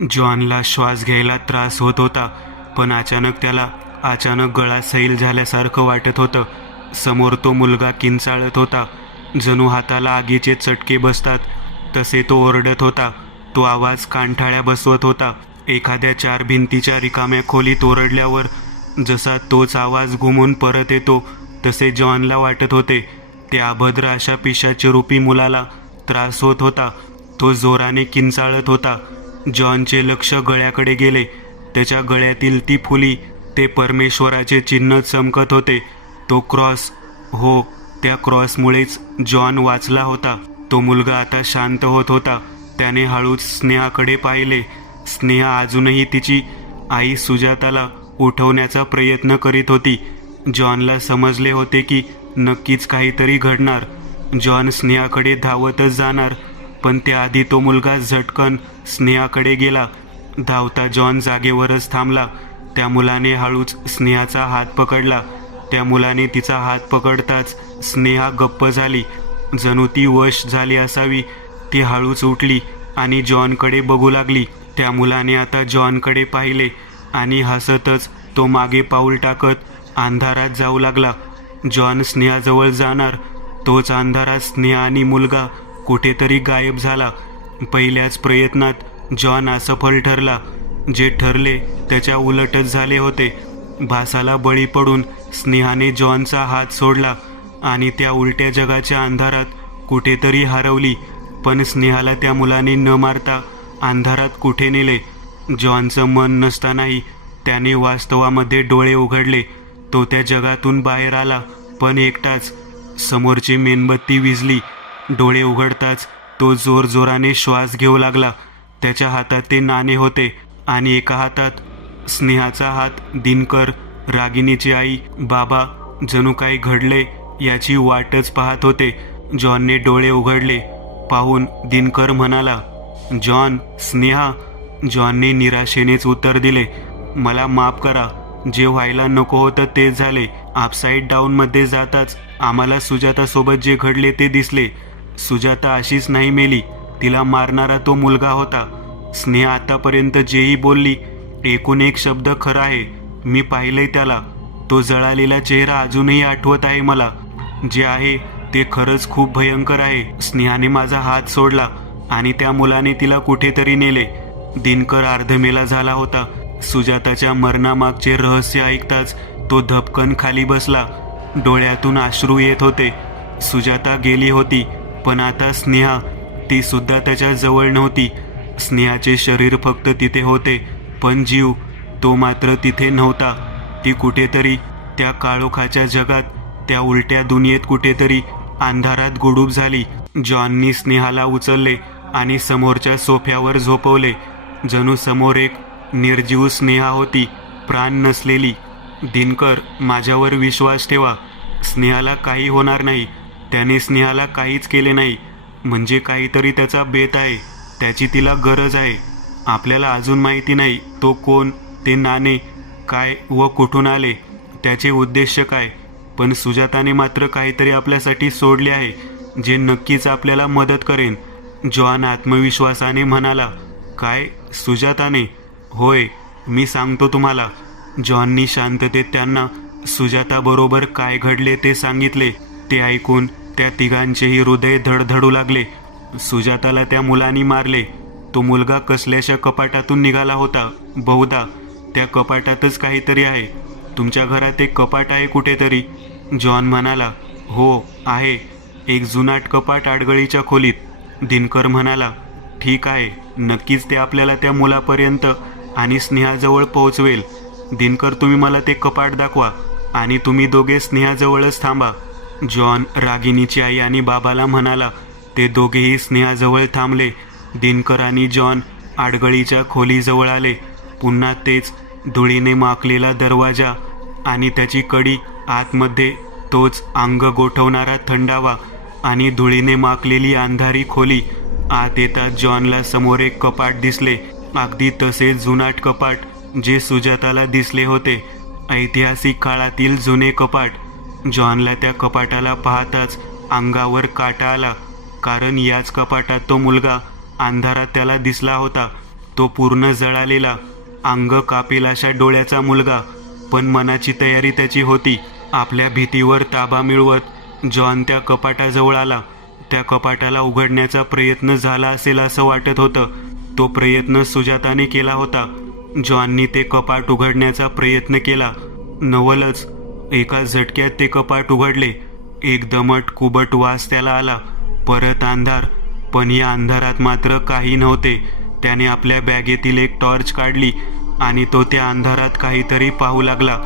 जॉनला श्वास घ्यायला त्रास होत होता, पण अचानक गळा सैल झाल्यासारखं वाटत होतं. समोर तो मुलगा किंचाळत होता. जणू हाताला आगीचे चटके बसतात तसे तो ओरडत होता. तो आवाज कानठाळ्या बसवत होता. एखाद्या 4 भिंतीच्या रिकाम्या खोलीत ओरडल्यावर जसा तोच आवाज घुमून परत येतो तसे जॉनला वाटत होते. त्या अभद्र अशा पिशाच्य रूपी मुलाला त्रास होत होता. तो जोराने किंचाळत होता. जॉनचे लक्ष गळ्याकडे गेले. त्याच्या गळ्यातील ती फुली, ते परमेश्वराचे चिन्ह चमकत होते. तो क्रॉस, हो, त्या क्रॉसमुळेच जॉन वाचला होता. तो मुलगा आता शांत होत होता. त्याने हळूच स्नेहाकडे पाहिले. स्नेहा अजूनही तिची आई सुजाताला उठवण्याचा प्रयत्न करीत होती. जॉनला समजले होते की नक्कीच काहीतरी घडणार. जॉन स्नेहाकडे धावतच जाणार, पण त्याआधी तो मुलगा झटकन स्नेहाकडे गेला. धावता जॉन जागेवरच थांबला. त्या मुलाने हळूच स्नेहाचा हात पकडला. त्या मुलाने तिचा हात पकडताच स्नेहा गप्प झाली. जणू ती वश झाली असावी. ती हळूच उठली आणि जॉनकडे बघू लागली. त्या मुलाने आता जॉनकडे पाहिले आणि हसतच तो मागे पाऊल टाकत अंधारात जाऊ लागला. जॉन स्नेहाजवळ जाणार, तोच अंधारात स्नेहा आणि मुलगा कुठेतरी गायब झाला. पहिल्याच प्रयत्नात जॉन असफल ठरला. जे ठरले त्याच्या उलटच झाले होते. भासाला बळी पडून स्नेहाने जॉनचा हात सोडला आणि त्या उलट्या जगाच्या अंधारात कुठेतरी हरवली. पण स्नेहाला त्या मुलाने न मारता अंधारात कुठे नेले? जॉनचं मन नसतानाही त्याने वास्तवामध्ये डोळे उघडले. तो त्या जगातून बाहेर आला, पण एकटाच. समोरची मेणबत्ती विझली. डोळे उघडताच तो जोरजोराने श्वास घेऊ लागला. त्याच्या हातात ते नाणे होते आणि एका हातात स्नेहाचा हात. दिनकर, रागिनीची आई, बाबा जणू काही घडले याची वाटच पाहत होते. जॉनने डोळे उघडले. पाहून दिनकर म्हणाला, जॉन, स्नेहा. जॉनने निराशेनेच उत्तर दिले, मला माफ करा. जे व्हायला नको होतं ते झाले. अपसाईड डाऊनमध्ये जाताच आम्हाला सुजातासोबत जे घडले ते दिसले. सुजाता अशीच नाही मेली. तिला मारणारा तो मुलगा होता. स्नेहा आतापर्यंत जेही बोलली, एकूण एक शब्द खरा आहे. मी पाहिलंय त्याला. तो जळालेला चेहरा अजूनही आठवत आहे मला. जे आहे ते खरंच खूप भयंकर आहे. स्नेहाने माझा हात सोडला आणि त्या मुलाने तिला कुठेतरी नेले. दिनकर अर्धमेला झाला होता. सुजाताच्या मरणामागचे रहस्य ऐकताच तो धपकन खाली बसला. डोळ्यातून अश्रू येत होते. सुजाता गेली होती, पण आता स्नेहा, ती सुद्धा त्याच्या जवळ नव्हती. स्नेहाचे शरीर फक्त तिथे होते, पण जीव, तो मात्र तिथे नव्हता. ती कुठेतरी त्या काळोखाच्या जगात, त्या उलट्या दुनियेत कुठेतरी अंधारात गुडूप झाली. जॉननी स्नेहाला उचलले आणि समोरच्या सोफ्यावर झोपवले. जणू समोर एक निर्जीव स्नेहा होती, प्राण नसलेली. दिनकर, माझ्यावर विश्वास ठेवा. स्नेहाला काही होणार नाही. त्याने स्नेहाला काहीच केले नाही. म्हणजे काहीतरी त्याचा बेत आहे. त्याची तिला गरज आहे. आपल्याला अजून माहिती नाही तो कोण, ते नाणे काय व कुठून आले, त्याचे उद्देश काय. पण सुजाताने मात्र काहीतरी आपल्यासाठी सोडले आहे, जे नक्कीच आपल्याला मदत करेन. जॉन आत्मविश्वासाने म्हणाला. काय, सुजाताने? होय, मी सांगतो तुम्हाला. जॉननी शांततेत त्यांना सुजाताबरोबर काय घडले ते सांगितले. ते ऐकून त्या तिघांचेही हृदय धडधडू लागले. सुजाताला त्या मुलांनी मारले. तो मुलगा कसल्याशा कपाटातून निघाला होता. बहुधा त्या कपाटातच काहीतरी आहे. तुमच्या घरात एक कपाट आहे कुठेतरी? जॉन म्हणाला. हो आहे, एक जुनाट कपाट आडगळीच्या खोलीत. दिनकर म्हणाला. ठीक आहे, नक्कीच ते आपल्याला त्या मुलापर्यंत आणि स्नेहाजवळ पोहोचवेल. दिनकर, तुम्ही मला ते कपाट दाखवा आणि तुम्ही दोघे स्नेहाजवळच थांबा. जॉन रागिनीची आई आणि बाबाला म्हणाला. ते दोघेही स्नेहाजवळ थांबले. दिनकर आणि जॉन आडगळीच्या खोलीजवळ आले. पुन्हा तेच धुळीने माखलेला दरवाजा आणि त्याची कडी. आतमध्ये तोच अंग गोठवणारा थंडावा आणि धुळीने माखलेली अंधारी खोली. आत येताच जॉनला समोर एक कपाट दिसले. अगदी तसेच जुनाट कपाट जे सुजाताला दिसले होते. ऐतिहासिक काळातील जुने कपाट. जॉनला त्या कपाटाला पाहताच अंगावर काटा आला. कारण याच कपाटात तो मुलगा अंधारात त्याला दिसला होता. तो पूर्ण जळालेला, अंग कापेल अशा डोळ्याचा मुलगा. पण मनाची तयारी त्याची होती. आपल्या भीतीवर ताबा मिळवत जॉन त्या कपाटाजवळ आला. त्या कपाटाला उघडण्याचा प्रयत्न झाला असेल असं वाटत होतं. तो प्रयत्न सुजाताने केला होता. जॉननी ते कपाट उघडण्याचा प्रयत्न केला. नवलच, एका झटक्यात ते कपाट उघडले. एक दमट कुबट वास त्याला आला. परत अंधार. पण या अंधारात मात्र काही नव्हते. त्याने आपल्या बॅगेतील एक टॉर्च काढली आणि तो त्या अंधारात काहीतरी पाहू लागला.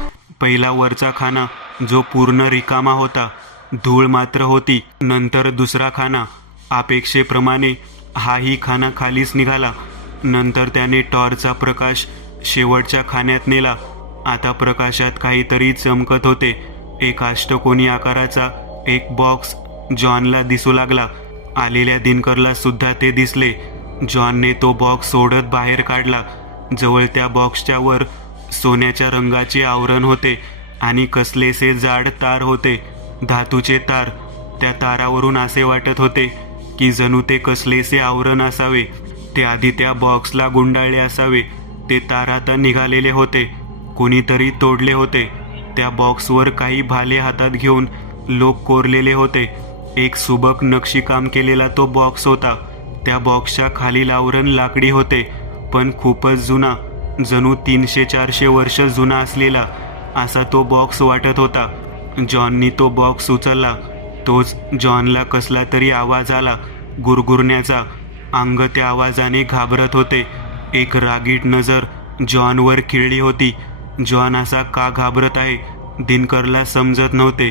पहिला वरचा खाना, जो पूर्ण रिकामा होता. धूळ मात्र होती. नंतर दुसरा खाना. अपेक्षेप्रमाणे हाही खाना खालीच निघाला. नंतर त्याने टॉर्चचा प्रकाश शेवटच्या खाण्यात नेला. आता प्रकाशात काहीतरी चमकत होते. एक अष्टकोनी आकाराचा एक बॉक्स जॉनला दिसू लागला. आलेल्या दिनकरला सुद्धा ते दिसले. जॉनने तो बॉक्स सोडत बाहेर काढला. जवळ त्या बॉक्सच्या वर सोन्याच्या रंगाचे आवरण होते आणि कसलेसे जाड तार होते. धातूचे तार. त्या तारावरून असे वाटत होते की जणू ते कसलेसे आवरण असावे. ते आधी त्या बॉक्सला गुंडाळले असावे. ते तार आता निघालेले होते. कोणीतरी तोडले होते. त्या बॉक्सवर काही भाले हातात घेऊन लोक कोरलेले होते. एक सुबक नक्षीकाम केलेला तो बॉक्स होता. त्या बॉक्सच्या खालील आवरण लाकडी होते, पण खूपच जुना. जणू 300-400 वर्ष जुना असलेला असा तो बॉक्स वाटत होता. जॉननी तो बॉक्स उचलला. तोच जॉनला कसला तरी आवाज आला, गुरगुरण्याचा. अंग त्या आवाजाने घाबरत होते. एक रागीट नजर जॉनवर खिळली होती. जॉन असा का घाबरत आहे दिनकरला समजत नव्हते,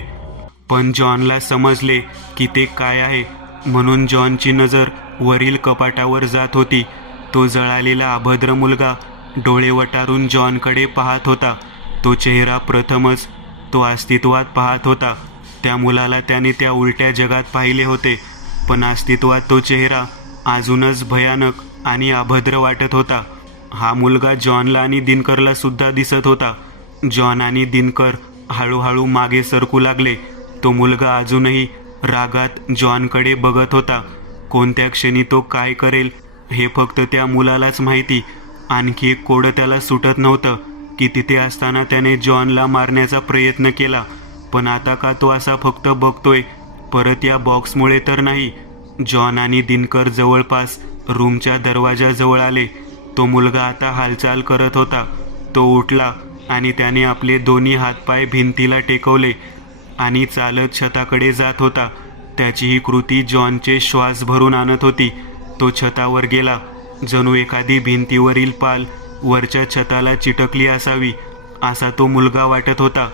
पण जॉनला समजले की ते काय आहे. म्हणून जॉनची नजर वरील कपाटावर जात होती. तो जळालेला अभद्र मुलगा डोळे वटारून जॉनकडे पाहत होता. तो चेहरा प्रथमच तो अस्तित्वात पाहत होता. त्या मुलाला त्याने त्या उलट्या जगात पाहिले होते, पण अस्तित्वात तो चेहरा अजूनच भयानक आणि अभद्र वाटत होता. हा मुलगा जॉनला आणि दिनकरला सुद्धा दिसत होता. जॉन आणि दिनकर हळूहळू मागे सरकू लागले. तो मुलगा अजूनही रागात जॉनकडे बघत होता. कोणत्या क्षणी तो काय करेल हे फक्त त्या मुलालाच माहिती. आणखी एक कोडं त्याला सुटत नव्हतं की तिथे असताना त्याने जॉनला मारण्याचा प्रयत्न केला, पण आता का तो असा फक्त बघतोय. परत या बॉक्समुळे तर नाही. जॉन आणि दिनकर जवळपास रूमच्या दरवाजाजवळ आले. तो मुलगा आता हालचाल करत होता. तो उठला आणि त्याने आपले दोन्ही हातपाय भिंतीला टेकवले आणि चालत छताकडे जात होता. त्याची ही कृती जॉनचे श्वास भरून आणत होती. तो छतावर गेला. जणू एखादी भिंतीवरील पाल वरच्या छताला चिटकली असावी असा तो मुलगा वाटत होता.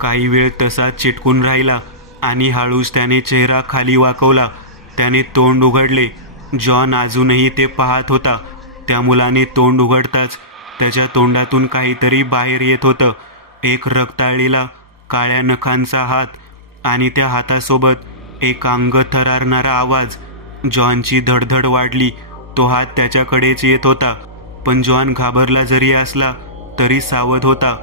काही वेळ तसाच चिटकून राहिला आणि हळूच त्याने चेहरा खाली वाकवला. त्याने तोंड उघडले. जॉन अजूनही ते पाहत होता. त्या मुलाने तोंड उघडताच त्याच्या तोंडातून काहीतरी बाहेर येत होतं. एक रक्ताळलेला काळ्या नखांचा हात आणि त्या हातासोबत एक अंग थरारणारा आवाज. जॉनची धडधड वाढली. तो हात त्याच्याकडेच येत होता, पण जॉन घाबरला जरी असला तरी सावध होता.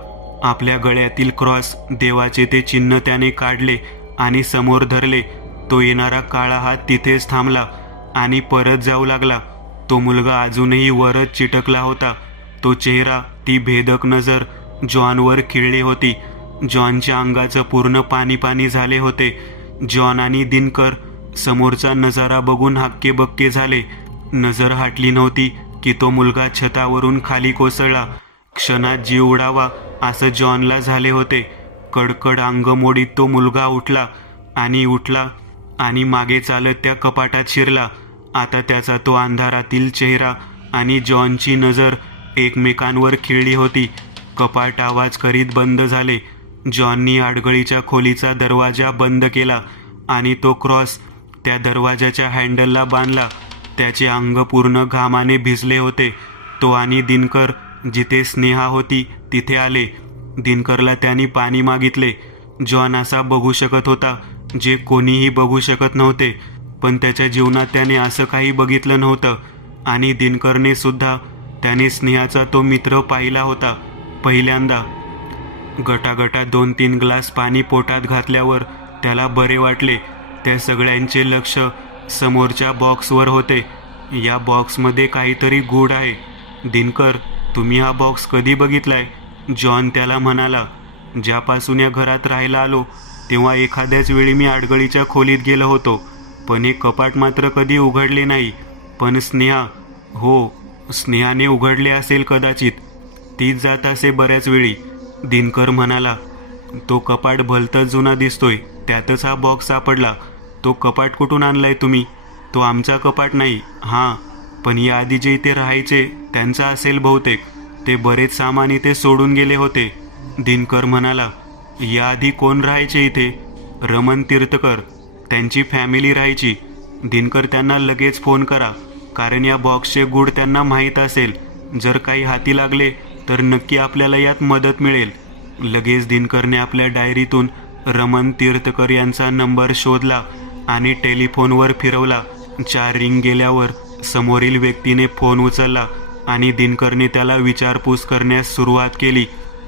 आपल्या गळ्यातील क्रॉस देवाचे ते चिन्ह त्याने काढले आणि समोर धरले. तो येणारा काळा हात तिथेच थांबला आणि परत जाऊ लागला. तो मुलगा अजूनही वरच चिटकला होता. तो चेहरा, ती भेदक नजर जॉनवर खिळली होती. जॉनच्या अंगाचं पूर्ण पाणी पाणी झाले होते. जॉन आणि दिनकर समोरचा नजारा बघून हक्केबक्के झाले. नजर हटली नव्हती की तो मुलगा छतावरून खाली कोसळला. क्षणात जीव उडावा असं जॉनला झाले होते. कडकड अंग मोडीत तो मुलगा उठला आणि मागे चालत त्या कपाटात शिरला. आता त्याचा तो अंधारातील चेहरा आणि जॉनची नजर एकमेकांवर खिळली होती. कपाट आवाज करीत बंद झाले. जॉननी आडगळीच्या खोलीचा दरवाजा बंद केला आणि तो क्रॉस त्या दरवाजाच्या हँडलला बांधला. त्याचे अंग पूर्ण घामाने भिजले होते. तो आणि दिनकर जिथे स्नेहा होती तिथे आले. दिनकरला त्यांनी पाणी मागितले. जॉन असा बघू शकत होता जे कोणीही बघू शकत नव्हते, पण त्याच्या जीवनात त्याने असं काही बघितलं नव्हतं. आणि दिनकरने सुद्धा त्याने स्नेहाचा तो मित्र पाहिला होता पहिल्यांदा. गटागटा 2-3 ग्लास पाणी पोटात घातल्यावर त्याला बरे वाटले. त्या सगळ्यांचे लक्ष समोरच्या बॉक्सवर होते. या बॉक्समध्ये काहीतरी गूढ आहे. दिनकर, तुम्ही हा बॉक्स कधी बघितलाय? जॉन त्याला म्हणाला. ज्यापासून या घरात राहायला आलो तेव्हा एखाद्याच वेळी मी आडगळीच्या खोलीत गेलो होतो, पण हे कपाट मात्र कधी उघडले नाही. पण स्नेहा, हो, स्नेहाने उघडले असेल कदाचित. तीच जात असे बऱ्याच वेळी. दिनकर म्हणाला. तो कपाट भलतंच जुना दिसतोय, त्यातच हा बॉक्स सापडला. तो कपाट कुठून आणलाय तुम्ही? तो आमचा कपाट नाही. हां, पण याआधी जे इथे राहायचे त्यांचा असेल बहुतेक. ते बरेच सामान इथे सोडून गेले होते. दिनकर म्हणाला. याआधी कोण राहायचे इथे? रमण तीर्थकर. त्यांची फॅमिली राहायची. दिनकर, त्यांना लगेच फोन करा, कारण या बॉक्सचे गूढ त्यांना माहीत असेल. जर काही हाती लागले तर नक्की आपल्याला यात मदत मिळेल. लगेच दिनकरने आपल्या डायरीतून रमण तीर्थकर यांचा नंबर शोधला आणि टेलिफोनवर फिरवला. 4 रिंग गेल्यावर समोरील व्यक्तीने फोन उचलला आणि दिनकरने त्याला विचारपूस करण्यास सुरुवात केली.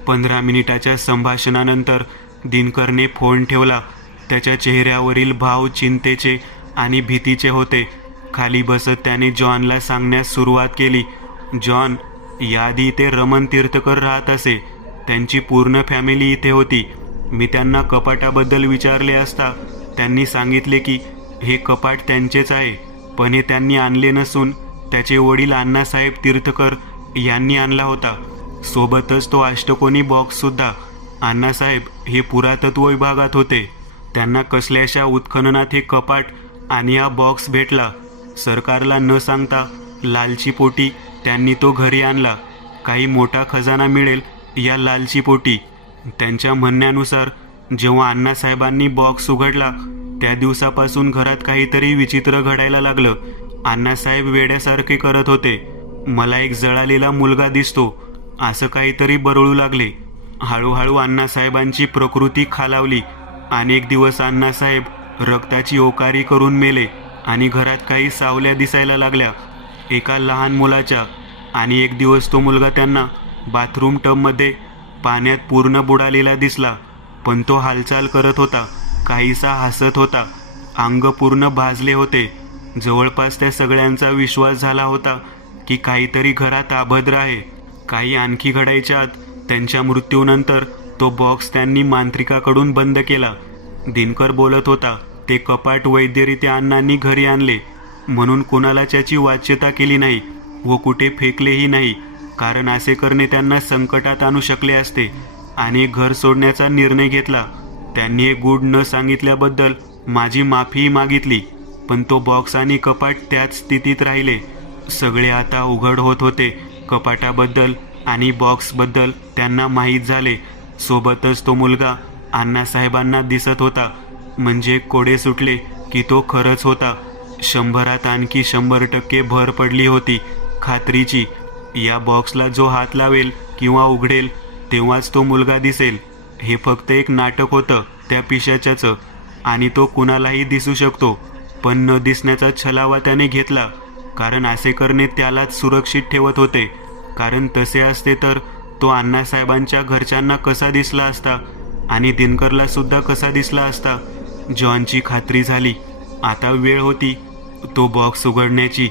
15 मिनिटाच्या संभाषणानंतर दिनकरने फोन ठेवला. त्याच्या चेहऱ्यावरील भाव चिंतेचे आणि भीतीचे होते. खाली बसत त्याने जॉनला सांगण्यास सुरुवात केली. जॉन, याआधी इथे रमण तीर्थकर राहत असे. त्यांची पूर्ण फॅमिली इथे होती. मी त्यांना कपाटाबद्दल विचारले असता त्यांनी सांगितले की हे कपाट त्यांचेच आहे, पण हे त्यांनी आणले नसून त्याचे वडील अण्णासाहेब तीर्थकर यांनी आणला होता. सोबतच तो अष्टकोनी बॉक्ससुद्धा. अण्णासाहेब हे पुरातत्व विभागात होते. त्यांना कसल्याशा उत्खननात हे कपाट आणि हा बॉक्स भेटला. सरकारला न सांगता लालचीपोटी त्यांनी तो घरी आणला. काही मोठा खजाना मिळेल या लालचीपोटी. त्यांच्या म्हणण्यानुसार जेव्हा अण्णासाहेबांनी बॉक्स उघडला त्या दिवसापासून घरात काहीतरी विचित्र घडायला लागलं. अण्णासाहेब वेड्यासारखे करत होते. मला एक जळालेला मुलगा दिसतो असं काहीतरी बरळू लागले. हळूहळू अण्णासाहेबांची प्रकृती खालावली. अनेक दिवस अण्णासाहेब रक्ताची ओकारी करून मेले आणि घरात काही सावल्या दिसायला लागल्या, एका लहान मुलाच्या. आणि एक दिवस तो मुलगा त्यांना बाथरूम टबमध्ये पाण्यात पूर्ण बुडालेला दिसला. पण तो हालचाल करत होता, काहीसा हसत होता. अंग पूर्ण भाजले होते. जवळपास त्या सगळ्यांचा विश्वास झाला होता की काहीतरी घरात अभद्र आहे. काही आणखी घडायच्या आत त्यांच्या मृत्यूनंतर तो बॉक्स त्यांनी मांत्रिकाकडून बंद केला. दिनकर बोलत होता. ते कपाट वैद्यरित्या अण्णांनी घरी आणले म्हणून कोणाला त्याची वाच्यता केली नाही व कुठे फेकलेही नाही, कारण असे करणे त्यांना संकटात आणू शकले असते आणि घर सोडण्याचा निर्णय घेतला. त्यांनी हे गूढ न सांगितल्याबद्दल माझी माफीही मागितली, पण तो बॉक्स आणि कपाट त्याच स्थितीत राहिले. सगळे आता उघड होत होते. कपाटाबद्दल आणि बॉक्सबद्दल त्यांना माहीत झाले. सोबतच तो मुलगा अण्णासाहेबांना दिसत होता. म्हणजे कोडे सुटले की तो खरंच होता. 100त आणखी 100% भर पडली होती खात्रीची. या बॉक्सला जो हात लावेल किंवा उघडेल तेव्हाच तो मुलगा दिसेल. हे फक्त एक नाटक होतं त्या पिशाच्याचं, आणि तो कुणालाही दिसू शकतो. पण न दिसण्याचा छलावा त्याने घेतला, कारण असे करणे त्यालाच सुरक्षित ठेवत होते. कारण तसे असते तर तो अण्णासाहेबांच्या घरच्यांना कसा दिसला असता आणि दिनकरला सुद्धा कसा दिसला असता. जॉनची खात्री झाली. आता वेळ होती तो बॉक्स उघडण्याची.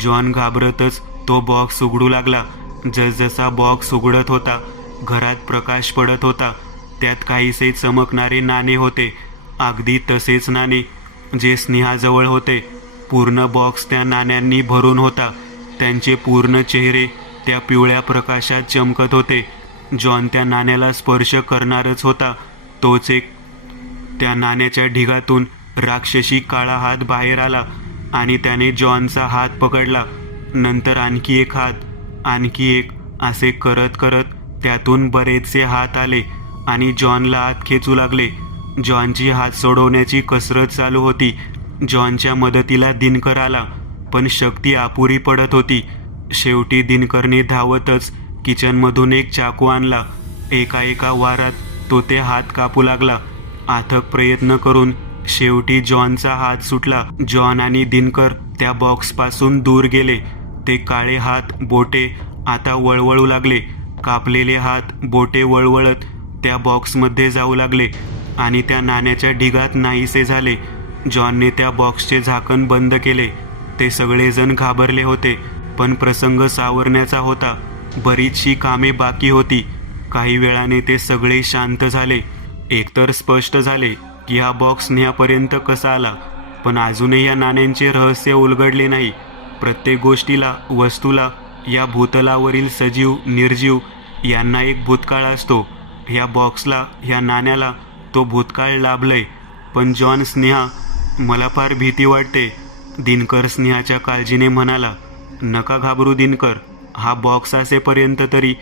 जॉन घाबरतच तो बॉक्स उघडू लागला. जसजसा बॉक्स उघडत होता घरात प्रकाश पडत होता. त्यात काहीसे चमकणारे नाणे होते, अगदी तसेच नाणे जे स्नेहाजवळ होते. पूर्ण बॉक्स त्या नाण्यांनी भरून होता. त्यांचे पूर्ण चेहरे त्या पिवळ्या प्रकाशात चमकत होते. जॉन त्या नाण्याला स्पर्श करणारच होता. तोच एक त्या नाण्याच्या ढिगातून राक्षसी काळा हात बाहेर आला आणि त्याने जॉनचा हात पकडला. नंतर आणखी एक हात, आणखी एक, असे करत करत त्यातून बरेचसे हात आले आणि जॉनला आत खेचू लागले. जॉनची हात सोडवण्याची कसरत चालू होती. जॉनच्या मदतीला दिनकर आला, पण शक्ती अपुरी पडत होती. शेवटी दिनकरने धावतच किचनमधून एक चाकू आणला. एका वारात तो ते हात कापू लागला. अथक प्रयत्न करून शेवटी जॉनचा हात सुटला. जॉन आणि दिनकर त्या बॉक्सपासून दूर गेले. ते काळे हात, बोटे आता वळवळू लागले. कापलेले हात, बोटे वळवळत त्या बॉक्समध्ये जाऊ लागले आणि त्या नाण्याच्या ढिगात नाहीसे झाले. जॉनने त्या बॉक्सचे झाकण बंद केले. ते सगळेजण घाबरले होते. पण प्रसंग सावरण्याचा होता. बरीचशी कामे बाकी होती. काही वेळाने ते सगळे शांत झाले. एकतर स्पष्ट झाले की हा बॉक्स स्नेहापर्यंत कसा आला, पण अजूनही या नाण्यांचे रहस्य उलगडले नाही. प्रत्येक गोष्टीला, वस्तूला, या भूतलावरील सजीव निर्जीव यांना एक भूतकाळ असतो. ह्या बॉक्सला, ह्या नाण्याला तो भूतकाळ लाभलंय. पण जॉन, स्नेहा, मला फार भीती वाटते. दिनकर स्नेहाच्या काळजीने म्हणाला. नका घाबरू दिनकर, हा बॉक्स असेपर्यंत तरी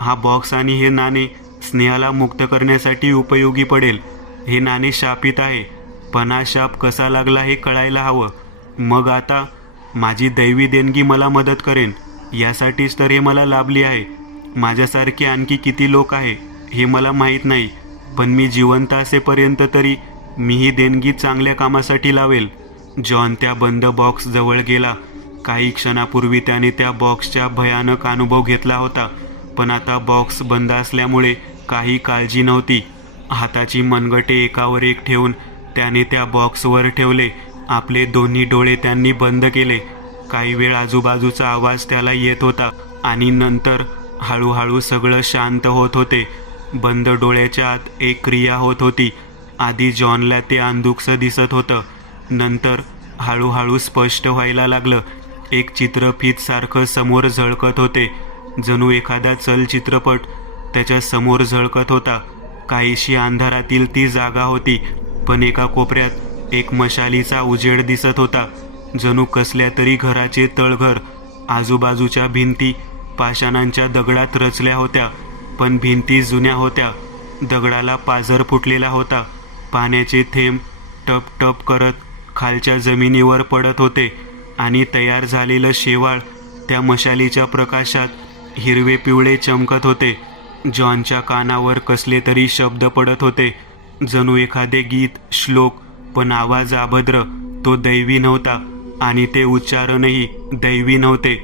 हा बॉक्स आणि हे नाणे स्नेहाला मुक्त करण्यासाठी उपयोगी पडेल. हे नाणे शापित आहे, पण हा शाप कसा लागला हे कळायला हवं. मग आता माझी दैवी देणगी मला मदत करेन. यासाठीच तर हे मला लाभली आहे. माझ्यासारखे आणखी किती लोक आहे हे मला माहीत नाही, पण मी जिवंत असेपर्यंत तरी मी ही देणगी चांगल्या कामासाठी लावेल. जॉन त्या बंद बॉक्स जवळ गेला. काही क्षणापूर्वी त्याने त्या बॉक्सचा भयानक अनुभव घेतला होता, पण आता बॉक्स बंद असल्यामुळे काही काळजी नव्हती. हाताची मनगटे एकावर एक ठेवून त्याने त्या बॉक्सवर ठेवले. आपले दोन्ही डोळे त्यांनी बंद केले. काही वेळ आजूबाजूचा आवाज त्याला येत होता आणि नंतर हळूहळू सगळं शांत होत होते. बंद डोळ्याच्या आत एक क्रिया होत होती. आधी जॉनला ते अंधुकसं दिसत होतं, नंतर हळूहळू स्पष्ट व्हायला लागलं. एक चित्रफित सारखं समोर झळकत होते, जणू एखादा चलचित्रपट त्याच्या समोर झळकत होता. काहीशी अंधारातील ती जागा होती, पण एका कोपऱ्यात एक मशालीचा उजेड दिसत होता, जणू कसल्या तरी घराचे तळघर. आजूबाजूच्या भिंती पाषाणांच्या दगडात रचल्या होत्या, पण भिंती जुन्या होत्या. दगडाला पाझर फुटलेला होता. पाण्याचे थेंब टप टप करत खालच्या जमिनीवर पडत होते आणि तयार झालेलं शेवाळ त्या मशालीच्या प्रकाशात हिरवे पिवळे चमकत होते. जॉनच्या कानावर कसले तरी शब्द पडत होते, जणू एखादे गीत, श्लोक, पण आवाज अभद्र. तो दैवी नव्हता आणि ते उच्चारणही दैवी नव्हते.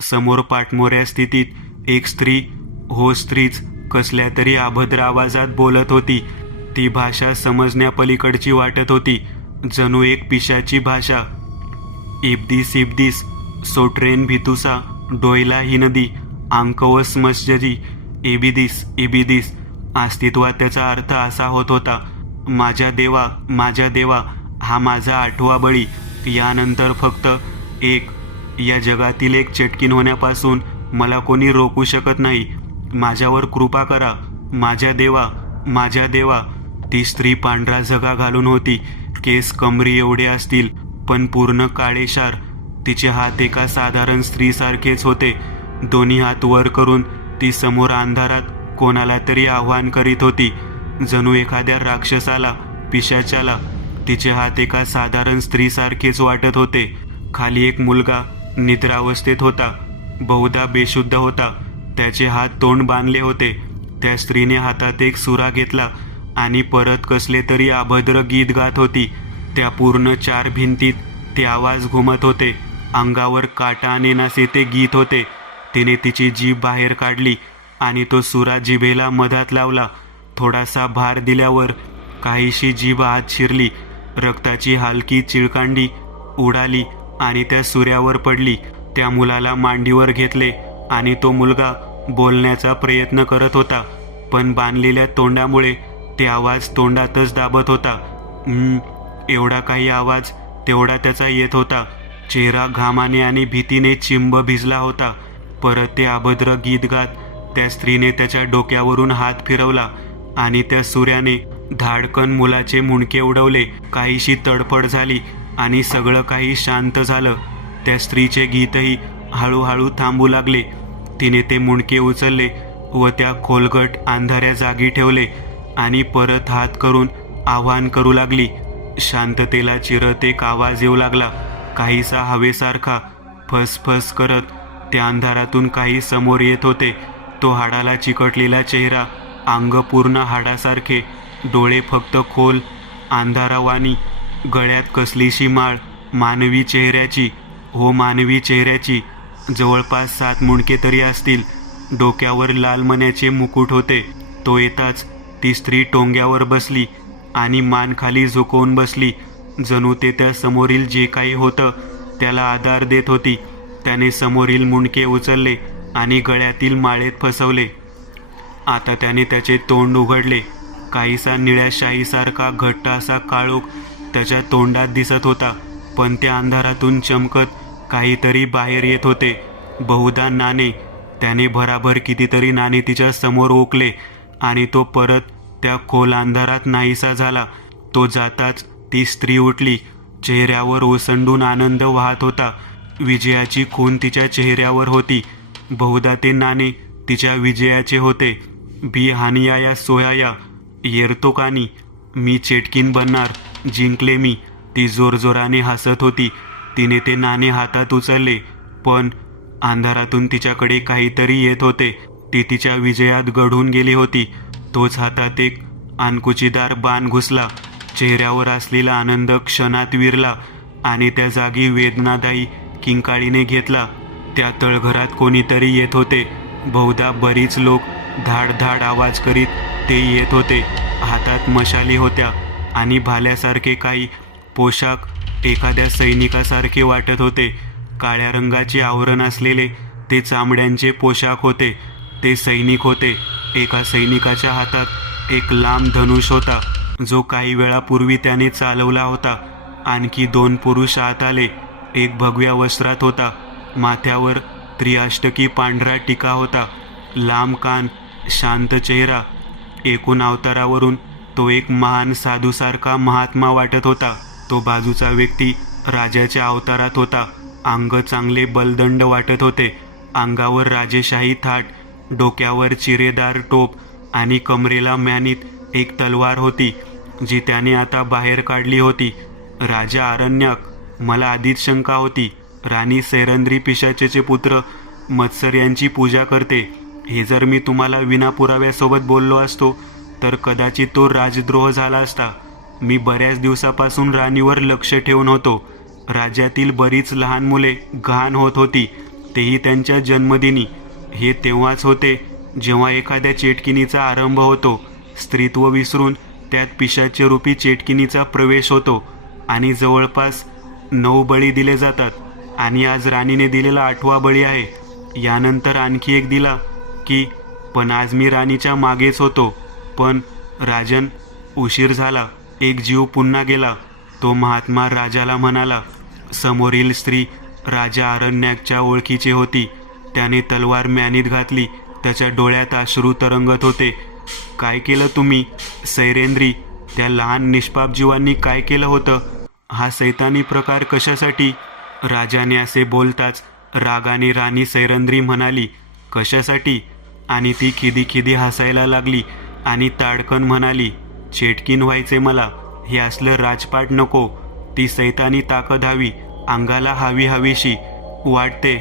समोर पाठमोऱ्या स्थितीत एक स्त्री, हो स्त्रीच, कसल्या तरी अभद्र आवाजात बोलत होती. ती भाषा समजण्यापलीकडची वाटत होती, जणू एक पिशाची भाषा. इब्दिस इब्दिस सोट्रेन भितुसा डोयला ही नदी आंकवस मस्जदी इबिदिस इबिदिस. अस्तित्वात त्याचा अर्थ असा होत होता, माझ्या देवा, माझ्या देवा, हा माझा 8वा बळी. यानंतर फक्त एक. या जगातील एक चटकीन होण्यापासून मला कोणी रोखू शकत नाही. माझ्यावर कृपा करा, माझ्या देवा, माझ्या देवा. ती स्त्री पांढरा झगा घालून होती. केस कमरी एवढे असतील, पण पूर्ण काळेशार. तिचे हात एका साधारण स्त्रीसारखेच होते. दोन्ही हात वर करून ती समोर अंधारात कोणाला तरी आव्हान करीत होती, जणू एखाद्या राक्षसाला, पिशाच्याला. तिचे हात एका साधारण स्त्रीसारखेच वाटत होते. खाली एक मुलगा निद्रावस्थेत होता, बहुधा बेशुद्ध होता. त्याचे हात तोंड बांधले होते. त्या स्त्रीने हातात एक सुरा घेतला आणि परत कसले तरी अभद्र गीत गात होती. त्या पूर्ण 4 भिंतीत ते आवाज घुमत होते. अंगावर काटा आणेनासे ते गीत होते. तिने तिची जीभ बाहेर काढली आणि तो सुरा जिभेला मधात लावला. थोडासा भार दिल्यावर काहीशी जीभ आत शिरली. रक्ताची हलकी चिळकांडी उडाली आणि त्या सुऱ्यावर पडली. त्या मुलाला मांडीवर घेतले आणि तो मुलगा बोलण्याचा प्रयत्न करत होता, पण बांधलेल्या तोंडामुळे ते आवाज तोंडातच दाबत होता. एवढा काही आवाज तेवढा त्याचा येत होता. चेहरा घामाने आणि भीतीने चिंब भिजला होता. परत ते अभद्र गीत गात त्या स्त्रीने त्याच्या डोक्यावरून हात फिरवला आणि त्या सूर्याने धाडकन मुलाचे मुंडके उडवले. काहीशी तडफड झाली आणि सगळं काही शांत झालं. त्या स्त्रीचे गीतही हळूहळू थांबू लागले. तिने ते मुंडके उचलले व त्या खोलगट अंधाऱ्या जागी ठेवले आणि परत हात करून आवाहन करू लागली. शांततेला चिरत एक आवाज येऊ लागला, काहीसा हवेसारखा. फसफस करत त्या अंधारातून काही समोर येत होते. तो हाडाला चिकटलेला चेहरा, अंग पूर्ण हाडासारखे, डोळे फक्त खोल अंधारावानी, गळ्यात कसलीशी माळ, मानवी चेहऱ्याची, हो मानवी चेहऱ्याची. जवळपास 7 मुंडके तरी असतील. डोक्यावर लाल मण्याचे मुकुट होते. तो येताच ती स्त्री टोंग्यावर बसली आणि मान खाली झुकवून बसली, जणू ते त्या समोरील जे काही होतं त्याला आधार देत होती. त्याने समोरील मुंडके उचलले आणि गळ्यातील माळेत फसवले. आता त्याने त्याचे तोंड उघडले. काहीसा निळ्या शाईसारखा घट्ट असा काळोख त्याच्या तोंडात दिसत होता, पण त्या अंधारातून चमकत काहीतरी बाहेर येत होते. बहुधा नाणे. त्याने भराभर कितीतरी नाणे तिच्या समोर ओकले आणि तो परत त्या खोल अंधारात नाहीसा झाला. तो जाताच ती स्त्री उठली. चेहऱ्यावर ओसंडून आनंद वाहत होता. विजयाची खून तिच्या चेहऱ्यावर होती. बहुधा ते नाणे तिच्या विजयाचे होते. बी हानिया या सोयाया येरतो कानी, मी चेटकीन बनणार, जिंकले मी. ती जोरजोराने हसत होती. तिने ते नाणे हातात उचलले, पण अंधारातून तिच्याकडे काहीतरी येत होते. ती तिच्या विजयात गढून गेली होती. तोच हातात एक अणकुचीदार बाण घुसला. चेहऱ्यावर असलेला आनंद क्षणात विरला आणि त्या जागी वेदनादायी किंकाळीने घेतला. त्या तळघरात कोणीतरी येत होते. बहुधा बरीच लोक धाड धाड आवाज करीत ते येत होते. हातात मशाली होत्या आणि भाल्यासारखे काही पोशाख एखाद्या सैनिकासारखे वाटत होते. काळ्या रंगाचे आवरण असलेले ते चामड्यांचे पोशाख होते. ते सैनिक होते. एका सैनिकाच्या हातात एक लांब धनुष होता, जो काही वेळापूर्वी त्याने चालवला होता. आणखी 2 पुरुष आत आले. एक भगव्या वस्त्रात होता. माथ्यावर त्रिअष्टकी पांढरा टिका होता. लांब कान, शांत चेहरा. एकूण अवतारावरून तो एक महान साधूसारखा महात्मा वाटत होता. तो बाजूचा व्यक्ती राजाच्या अवतारात होता. अंग चांगले बलदंड वाटत होते. अंगावर राजेशाही थाट, डोक्यावर चिरेदार टोप आणि कमरेला म्यानीत एक तलवार होती, जी त्याने आता बाहेर काढली होती. राजा आरण्याक. मला आधीच शंका होती. राणी सैरंद्री पिशाचेचे पुत्र मत्सर यांची पूजा करते. हे जर मी तुम्हाला विना पुराव्यासोबत बोललो असतो तर कदाचित तो राजद्रोह झाला असता. मी बऱ्याच दिवसापासून राणीवर लक्ष ठेवून होतो. राज्यातील बरीच लहान मुले गहाण होत होती, तेही त्यांच्या जन्मदिनी. हे तेव्हाच होते जेव्हा एखाद्या चेटकिनीचा आरंभ होतो. स्त्रीत्व विसरून त्यात पिशाच्य रूपी चेटकिनीचा प्रवेश होतो आणि जवळपास 9 बळी दिले जातात. आणि आज राणीने दिलेला 8वा बळी आहे. यानंतर आणखी एक दिला की. पण आज मी राणीच्या मागेच होतो. पण राजन, उशीर झाला. एक जीव पुन्हा गेला. तो महात्मा राजाला म्हणाला. समोरील स्त्री राजा आरण्याकच्या ओळखीची होती. त्याने तलवार म्यानीत घातली. त्याच्या डोळ्यात अश्रू तरंगत होते. काय केलं तुम्ही सैरेंद्री? त्या लहान निष्पाप जीवांनी काय केलं होतं? हा सैतानी प्रकार कशासाठी? राजाने असे बोलताच रागाने राणी सैरंद्री म्हणाली, कशासाठी? आणि ती खिदी हसायला लागली आणि ताडकन म्हणाली, चेटकीन व्हायचे मला. हे असलं राजपाट नको. ती सैतानी ताकद हवी, अंगाला हवीशी वाटते.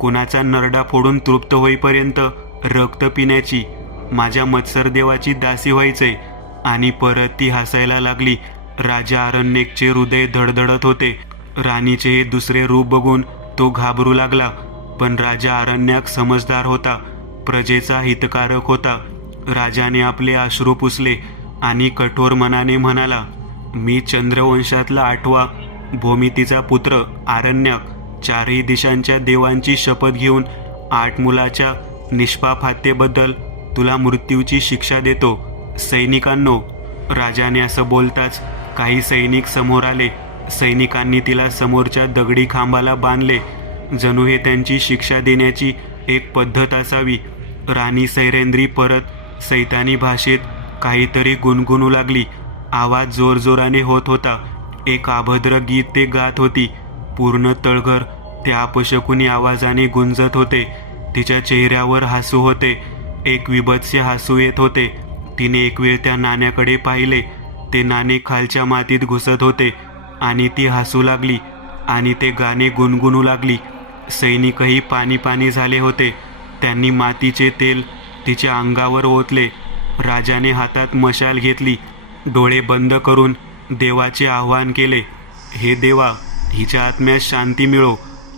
कुणाचा नरडा फोडून तृप्त होईपर्यंत रक्त पिण्याची. माझ्या मत्सरदेवाची दासी व्हायचे. आणि परत ती हसायला लागली. राजा आरण्यकचे हृदय धडधडत होते. राणीचे हे दुसरे रूप बघून तो घाबरू लागला. पण राजा आरण्याक समजदार होता, प्रजेचा हितकारक होता. राजाने आपले अश्रू पुसले आणि कठोर मनाने म्हणाला, मी चंद्रवंशातला 8वा भूमितीचा पुत्र आरण्याक, 4ही दिशांच्या देवांची शपथ घेऊन 8 मुलाच्या निष्पाप हत्येबद्दल तुला मृत्यूची शिक्षा देतो. सैनिकांनो. राजाने असं बोलताच काही सैनिक समोर आले. सैनिकांनी तिला समोरच्या दगडी खांबाला बांधले, जणू हे त्यांची शिक्षा देण्याची एक पद्धत असावी. राणी सैरेंद्री परत सैतानी भाषेत काहीतरी गुणगुणू लागली. आवाज जोरजोराने होत होता. एक अभद्र गीत ते गात होती. पूर्ण तळघर त्या अपशकुनी आवाजाने गुंजत होते. तिच्या चेहऱ्यावर हसू होते. एक विभत्स हसू येत होते. तिने एक वेळ त्या नाण्याकडे पाहिले. ते नाणे खालच्या मातीत घुसत होते आणि ती हसू लागली आणि ते गाणे गुणगुणू लागली. सैनिकही पाणी झाले होते. त्यांनी मातीचे तेल तिच्या अंगावर ओतले. राजाने हातात मशाल घेतली. डोळे बंद करून देवाचे आवाहन केले, हे देवा, हिच्या आत्म्यास शांती मिळो.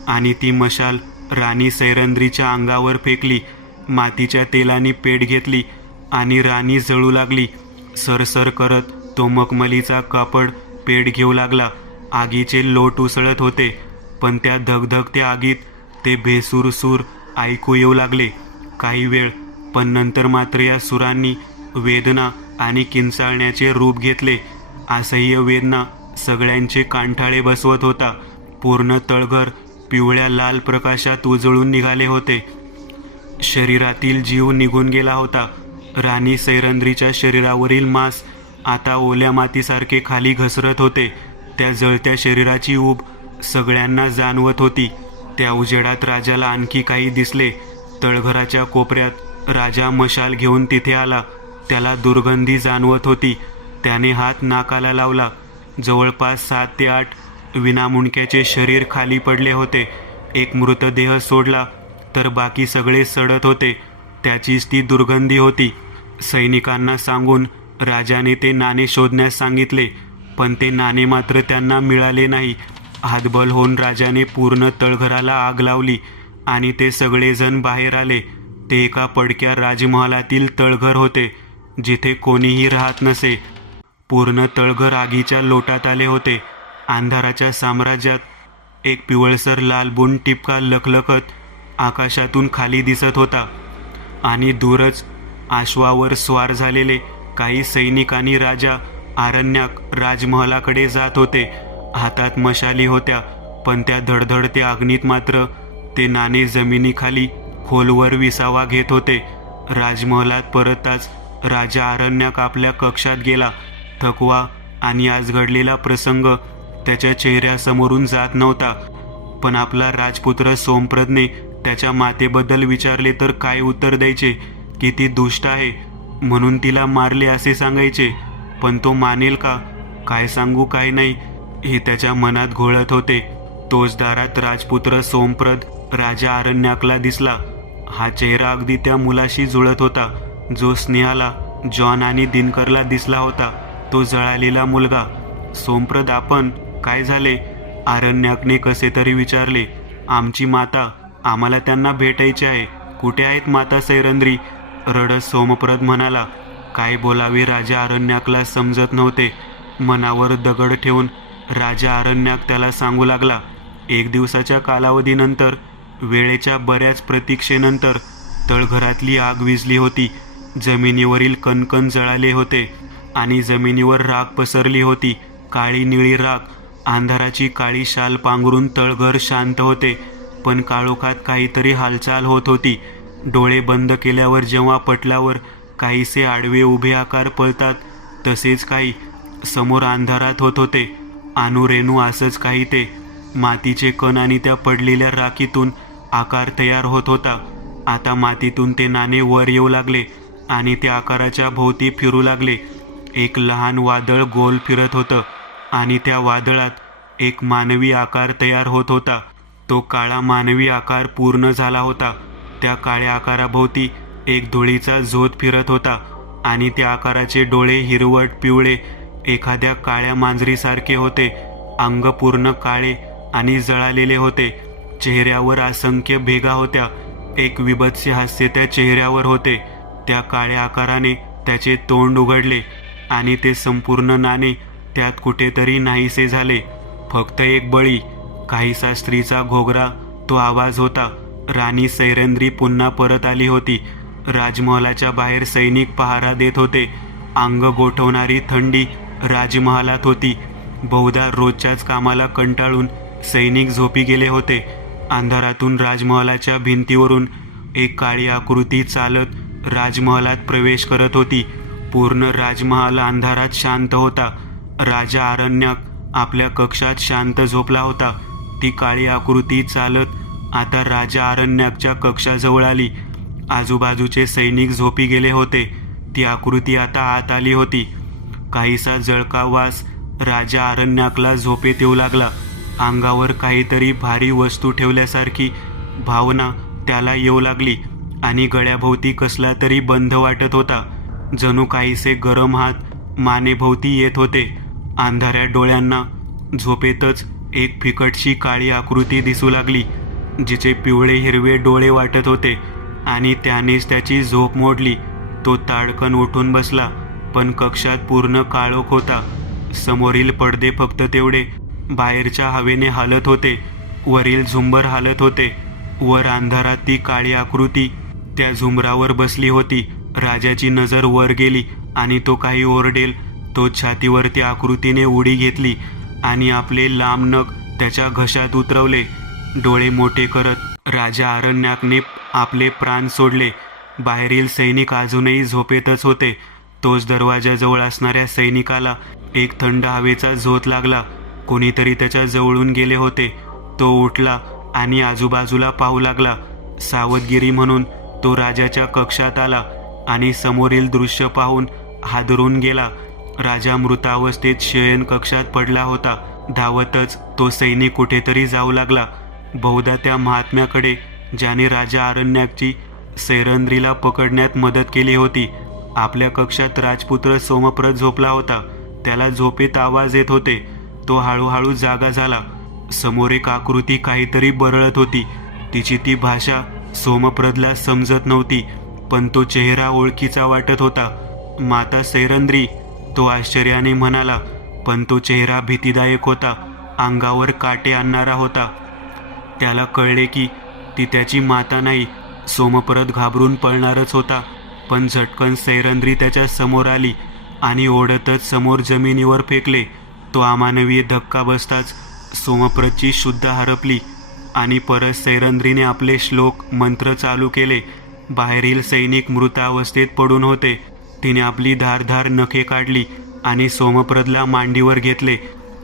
आणि ती मशाल राणी सैरंद्रीच्या अंगावर फेकली. मातीच्या तेलाने पेट घेतली आणि राणी जळू लागली. सरसर करत तो मखमलीचा कापड पेट घेऊ लागला. आगीचे लोट उसळत होते, पण त्या धगधगत्या आगीत ते बेसूर सूर ऐकू येऊ लागले. काही वेळ, पण नंतर मात्र या सुरांनी वेदना आणि किंचाळण्याचे रूप घेतले. असह्य वेदना सगळ्यांचे कांठाळे बसवत होता. पूर्ण तळघर पिवळ्या लाल प्रकाशात उजळून निघाले होते. शरीरातील जीव निघून गेला होता. राणी सैरंद्रीच्या शरीरावरील मांस आता ओल्या मातीसारखे खाली घसरत होते. त्या जळत्या शरीराची ऊब सगळ्यांना जाणवत होती. त्या उजेडात राजाला आणखी काही दिसले. तळघराच्या कोपऱ्यात राजा मशाल घेऊन तिथे आला. त्याला दुर्गंधी जाणवत होती. त्याने हात नाकाला लावला. जवळपास 7 ते 8 विनामुंडक्याचे शरीर खाली पडले होते. एक मृतदेह सोडला तर बाकी सगळे सडत होते. त्याचीच ती दुर्गंधी होती. सैनिकांना सांगून राजाने ते नाणे शोधण्यास सांगितले, पण ते नाणे मात्र त्यांना मिळाले नाही. हातबल होऊन राजाने पूर्ण तळघराला आग लावली आणि ते सगळेजण बाहेर आले. ते एका पडक्या राजमहालातील तळघर होते, जिथे कोणीही राहत नसे. पूर्ण तळघर आगीच्या लोटात आले होते. अंधाराच्या साम्राज्यात एक पिवळसर लालबुंड टिपका लखलखत आकाशातून खाली दिसत होता आणि दूरच अश्वावर स्वार झालेले काही सैनिक आणि राजा आरण्याक राजमहालाकडे जात होते. हातात मशाली होत्या, पण त्या धडधडत्या अग्नीत मात्र ते नाणे जमिनीखाली खोलवर विसावा घेत होते. राजमहालात परतताच राजा आरण्याक आपल्या कक्षात गेला. थकवा आणि आज घडलेला प्रसंग त्याच्या चेहऱ्यासमोरून जात नव्हता. पण आपला राजपुत्र सोमप्रदने त्याच्या मातेबद्दल विचारले तर काय उत्तर द्यायचे? किती दुष्ट आहे म्हणून तिला मारले असे सांगायचे. पण तो मानेल का? काय सांगू काय नाही हे त्याच्या मनात घोळत होते. तोच दारात राजपुत्र सोमप्रद राजा आरण्याकला दिसला. हा चेहरा अगदी त्या मुलाशी जुळत होता, जो स्नेहाला, जॉन आणि दिनकरला दिसला होता. तो जळालेला मुलगा. सोमप्रद, आपण? काय झाले? आरण्याकने कसे तरी विचारले. आमची माता, आम्हाला त्यांना भेटायचे आहे. कुठे आहेत माता सैरंद्री? रडत सोमप्रद म्हणाला. काय बोलावे राजा आरण्याकला समजत नव्हते. मनावर दगड ठेवून राजा आरण्याक त्याला सांगू लागला. 1 दिवसाच्या कालावधीनंतर, वेळेच्या बऱ्याच प्रतीक्षेनंतर तळघरातली आग विझली होती. जमिनीवरील कणकण जळाले होते आणि जमिनीवर राख पसरली होती. काळी निळी राख. अंधाराची काळी शाल पांघरून तळघर शांत होते, पण काळोखात काहीतरी हालचाल होत होती. डोळे बंद केल्यावर जेव्हा पटलावर काहीसे आडवे उभे आकार पळतात, तसेच काही समोर अंधारात होत होते. अनुरेणू असंच काही ते. मातीचे कण आणि त्या पडलेल्या राखीतून आकार तयार होत होता. आता मातीतून ते नाणे वर येऊ लागले आणि त्या आकाराच्या भोवती फिरू लागले. एक लहान वादळ गोल फिरत होतं आणि त्या वादळात एक मानवी आकार तयार होत होता. तो काळा मानवी आकार पूर्ण झाला होता. त्या काळ्या आकाराभोवती एक धुळीचा झोत फिरत होता आणि त्या आकाराचे डोळे हिरवट पिवळे, एखाद्या काळ्या मांजरीसारखे होते. अंग पूर्ण काळे आणि जळालेले होते. चेहऱ्यावर असंख्य भेगा होत्या. एक विभत्स हास्य त्या चेहऱ्यावर होते. त्या काळ्या आकाराने त्याचे तोंड उघडले आणि ते संपूर्ण नाणे त्यात कुठेतरी नाहीसे झाले. फक्त एक बळी, काहीसा स्त्रीचा घोगरा तो आवाज होता. राणी सैरंद्री पुन्हा परत आली होती. राजमहालाच्या बाहेर सैनिक पहारा देत होते. अंग गोठवणारी थंडी राजमहालात होती. बहुधा रोजच्याच कामाला कंटाळून सैनिक झोपी गेले होते. अंधारातून राजमहालाच्या भिंतीवरून एक काळी आकृती चालत राजमहालात प्रवेश करत होती. पूर्ण राजमहाल अंधारात शांत होता. राजा आरण्याक आपल्या कक्षात शांत झोपला होता. ती काळी आकृती चालत आता राजा आरण्याकच्या कक्षाजवळ आली. आजूबाजूचे सैनिक झोपी गेले होते. ती आकृती आता आत आली होती. काहीसा जळका वास राजा आरण्याकला झोपेत येऊ लागला. अंगावर काहीतरी भारी वस्तू ठेवल्यासारखी भावना त्याला येऊ लागली आणि गळ्याभोवती कसला तरी बंध वाटत होता. जणू काहीसे गरम हात मानेभोवती येत होते. अंधाऱ्या डोळ्यांना झोपेतच एक फिकटशी काळी आकृती दिसू लागली, जिचे पिवळे हिरवे डोळे वाटत होते आणि त्यानेच त्याची झोप मोडली. तो ताडकन उठून बसला, पण कक्षात पूर्ण काळोख होता. समोरील पडदे फक्त तेवढे बाहेरच्या हवेने हालत होते. वरील झुंबर हालत होते. वर अंधारात ती काळी आकृती त्या झुमरावर बसली होती. राजाची नजर वर गेली आणि तो काही ओरडेल तो छातीवर त्या आकृतीने उडी घेतली आणि आपले लांब नख त्याच्या घशात उतरवले. डोळे मोठे करत राजा आरण्याकने आपले प्राण सोडले. बाहेरील सैनिक अजूनही झोपेतच होते. तोच दरवाजाजवळ असणाऱ्या सैनिकाला एक थंड हवेचा झोत लागला. कोणीतरी त्याच्या जवळून गेले होते. तो उठला आणि आजूबाजूला पाहू लागला. सावधगिरी म्हणून तो राजाच्या कक्षात आला आणि समोरील दृश्य पाहून हादरून गेला. राजा मृतावस्थेत शयन कक्षात पडला होता. धावतच तो सैनिक कुठेतरी जाऊ लागला. बहुधा त्या महात्म्याकडे ज्याने राजा आरण्याकची सैरंद्रीला पकडण्यात मदत केली होती. आपल्या कक्षात राजपुत्र सोमप्रत झोपला होता. त्याला झोपेत आवाज येत होते. तो हळूहळू जागा झाला. समोर एक आकृती काहीतरी बरळत होती. तिची ती भाषा सोमप्रतला समजत नव्हती, पण तो चेहरा ओळखीचा वाटत होता. माता सैरंद्री, तो आश्चर्याने म्हणाला, पण तो चेहरा भीतीदायक होता. अंगावर काटे आणणारा होता. त्याला कळले की ती त्याची माता नाही. सोमप्रत घाबरून पळणारच होता, पण झटकन सैरंद्री त्याच्या समोर आली आणि ओढतच समोर जमिनीवर फेकले. तो अमानवीय धक्का बसताच सोमप्रतची शुद्ध हरपली आणि परत सैरंद्रीने आपले श्लोक मंत्र चालू केले. बाहेरील सैनिक मृतावस्थेत पडून होते. तिने आपली धारधार नखे काढली आणि सोमप्रतला मांडीवर घेतले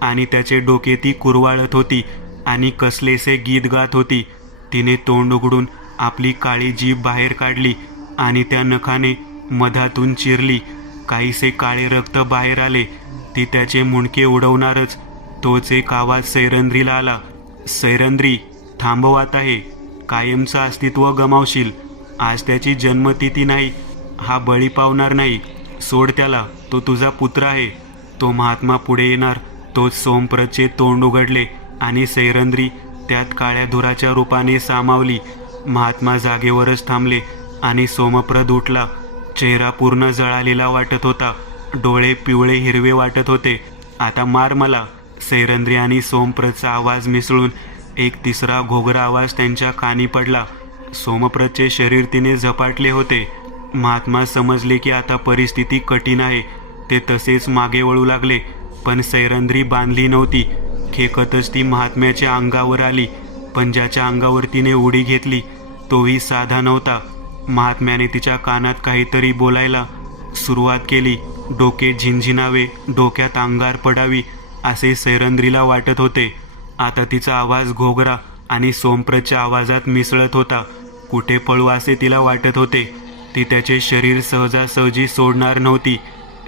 आणि त्याचे डोके ती कुरवाळत होती आणि कसलेसे गीत गात होती. तिने तोंड उघडून आपली काळी जीभ बाहेर काढली आणि त्या नखाने मधातून चिरली. काहीसे काळे रक्त बाहेर आले. ती त्याचे मुंडके उडवणारच तोच एक आवाज सैरंद्रीला आला. सैरंद्री, थांबवात आहे. कायमचं अस्तित्व गमावशील. आज त्याची जन्मतिथी नाही. हा बळी पावणार नाही. सोड त्याला. तो तुझा पुत्र आहे. तो महात्मा पुढे येणार. तोच सोमप्रतचे तोंड उघडले आणि सैरंद्री त्यात काळ्या धुराच्या रूपाने सामावली. महात्मा जागेवरच थांबले आणि सोमप्रत उठला. चेहरा पूर्ण जळालेला वाटत होता. डोळे पिवळे हिरवे वाटत होते. आता मार मला. सैरंद्री आणि सोमप्रतचा आवाज मिसळून एक तिसरा घोगरा आवाज त्यांच्या कानी पडला. सोमप्रतचे शरीर तिने झपाटले होते. महात्मा समजले की आता परिस्थिती कठीण आहे. ते तसेच मागे वळू लागले, पण सैरंद्री बांधली नव्हती. खेकतच ती महात्म्याच्या अंगावर आली, पण ज्याच्या अंगावर तिने उडी घेतली तोही साधा नव्हता. महात्म्याने तिच्या कानात काहीतरी बोलायला सुरुवात केली. डोके झिंझिनावे, डोक्यात अंगार पडावी असे सैरंद्रीला वाटत होते. आता तिचा आवाज घोगरा आणि सोमप्रतच्या आवाजात मिसळत होता. कुठे पळू असे तिला वाटत होते. ती त्याचे शरीर सहजासहजी सोडणार नव्हती.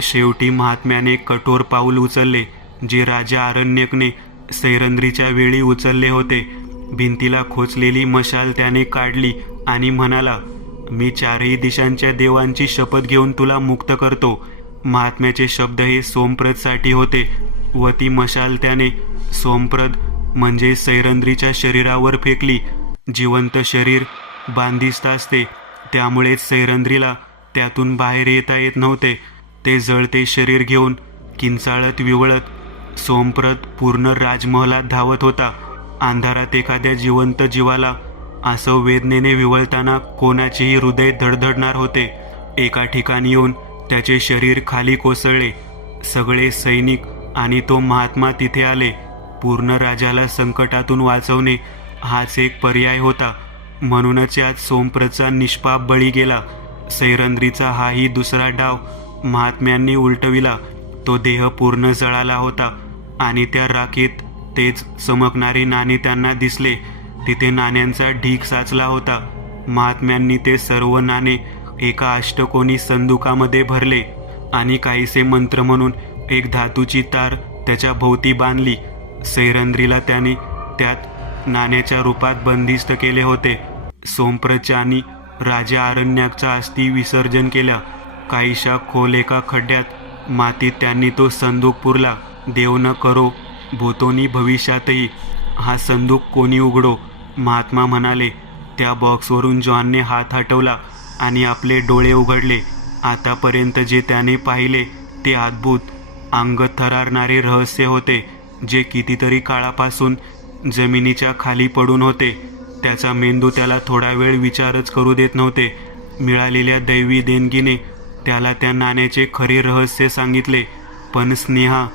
शेवटी महात्म्याने कठोर पाऊल उचलले, जे राजा आरण्यकने सैरंद्रीच्या वेळी उचलले होते. भिंतीला खोचलेली मशाल त्याने काढली आणि म्हणाला, मी चारही दिशांच्या देवांची शपथ घेऊन तुला मुक्त करतो. महात्म्याचे शब्द हे सोमप्रतसाठी होते व ती मशाल त्याने सोमप्रत म्हणजे सैरंद्रीच्या शरीरावर फेकली. जिवंत शरीर बांधिस्त असते, त्यामुळेच सैरंद्रीला त्यातून बाहेर येता येत नव्हते. ते जळते शरीर घेऊन किंचाळत विवळत सोमप्रत पूर्ण राजमहलात धावत होता. अंधारात एखाद्या जिवंत जीवाला असं वेदनेने विवळताना कोणाचेही हृदय धडधडणार होते. एका ठिकाणी येऊन त्याचे शरीर खाली कोसळले. सगळे सैनिक आणि तो महात्मा तिथे आले. पूर्ण राजाला संकटातून वाचवणे हाच एक पर्याय होता. म्हणूनच यात सोमप्रतचा निष्पाप बळी गेला. सैरंद्रीचा हाही दुसरा डाव महात्म्यांनी उलटविला. तो देह पूर्ण जळाला होता आणि त्या राखेत तेच चमकणारे नाणे त्यांना दिसले. तिथे नाण्यांचा ढीग साचला होता. महात्म्यांनी ते सर्व नाणे एका अष्टकोनी संदुकामध्ये भरले आणि काहीसे मंत्र म्हणून एक धातूची तार त्याच्या भोवती बांधली. सैरंद्रीला त्याने त्यात नाण्याच्या रूपात बंदिस्त केले होते. सोमप्रतच्या आणि राजा आरण्याकचा अस्थी विसर्जन केला. काहीशा खोल एका खड्ड्यात मातीत त्यांनी तो संदूक पुरला. देव न करो भूतोनी भविष्यातही हा संदूक कोणी उघडो, महात्मा म्हणाले. त्या बॉक्सवरून जॉनने हात हटवला आणि आपले डोळे उघडले. आतापर्यंत जे त्याने पाहिले ते अद्भुत, अंग थरारणारे रहस्य होते, जे कितीतरी काळापासून जमिनीच्या खाली पडून होते. त्याचा मेंदू त्याला थोडा वेळ विचारच करू देत नव्हते. मिळालेल्या दैवी देणगीने त्याला त्या नाण्याचे खरे रहस्य सांगितले. पण स्नेहा